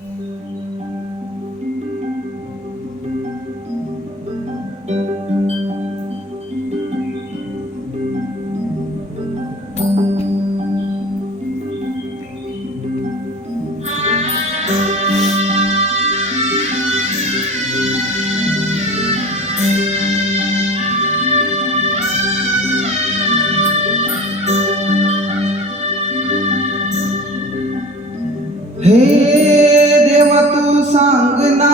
हे देवा तू सांग ना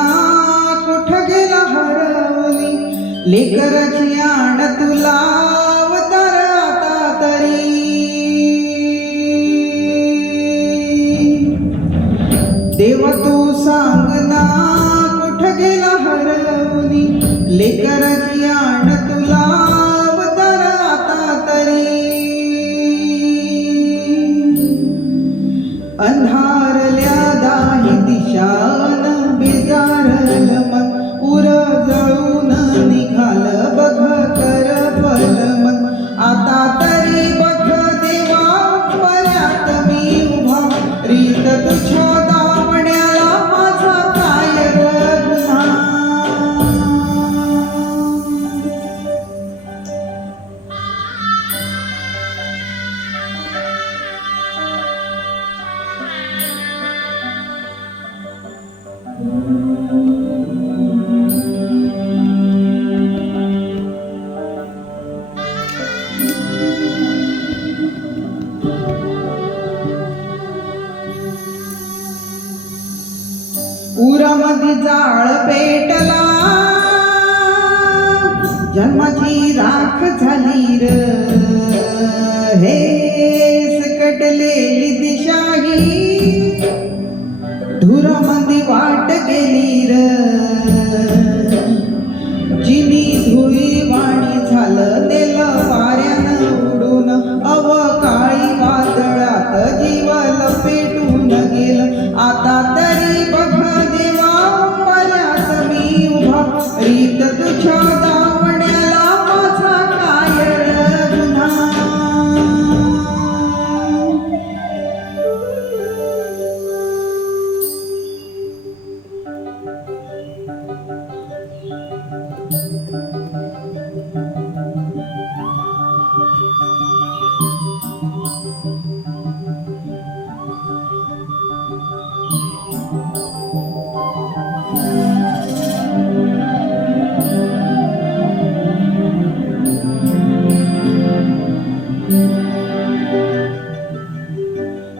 कुठ गेला हरवली लेकराची आण तुला अवतार आता तरी. देवा तू सांग ना कुठ गेला हरवली लेकराची आण तुला अवतार आता तरी. अंधारल्या दाही दिशान बेजारल मन उर जळून निघाल बघ कर मन. आता तरी बघ देवा पर्यात मी उभा रीत तुझ्या दावण्याला माझा काय गुन्हा. उरामध्ये जाळ पेटला जन्माची राख झाली र. हे सकटलेली दिशाही धुरामध्ये वाट गेली र. जिनी धुळी वाणी झालं नेलं वाऱ्यानं उडून अवकाळी वादळात जीव लपेटून गेलं. आता तरी बघ देवा पर्यात मी उभा रीत तुझ्या दावण्याला माझा काय गुन्हा.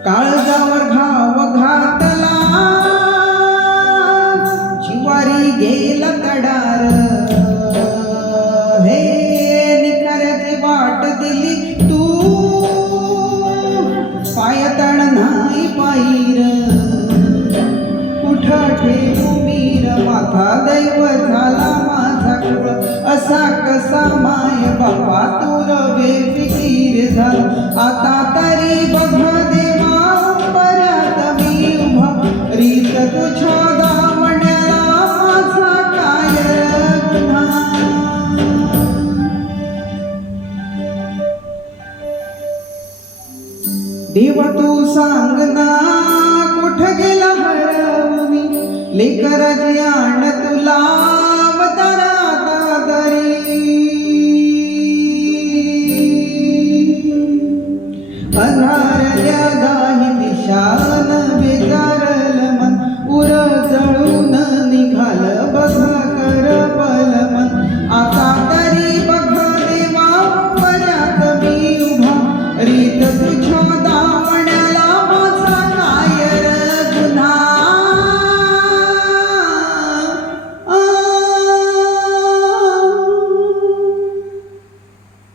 काळजावर घाव घातला जिवारी गेला तडार. हे निखाऱ्याची वाट दिली तू पायतण नाही पायीर. कुठ ठेवू मीर माथा दैव झाला माझा कुळ असा कसा माय बापा तूर बेफिकीर झाला. आता तरी बघ देवा पर्यात मी उभा रीत तुझ्या दावण्याला माझा काय गुन्हा. देवा तू सांग ना कुठ गेला हरवली लेकराची आण तुला अवतार आता तरी. अंधारल्या दाही दिशान बेजारल मन उर जळून निघाल बघ कर मन. आता तरी बघ देवा पर्यात मी उभा रीत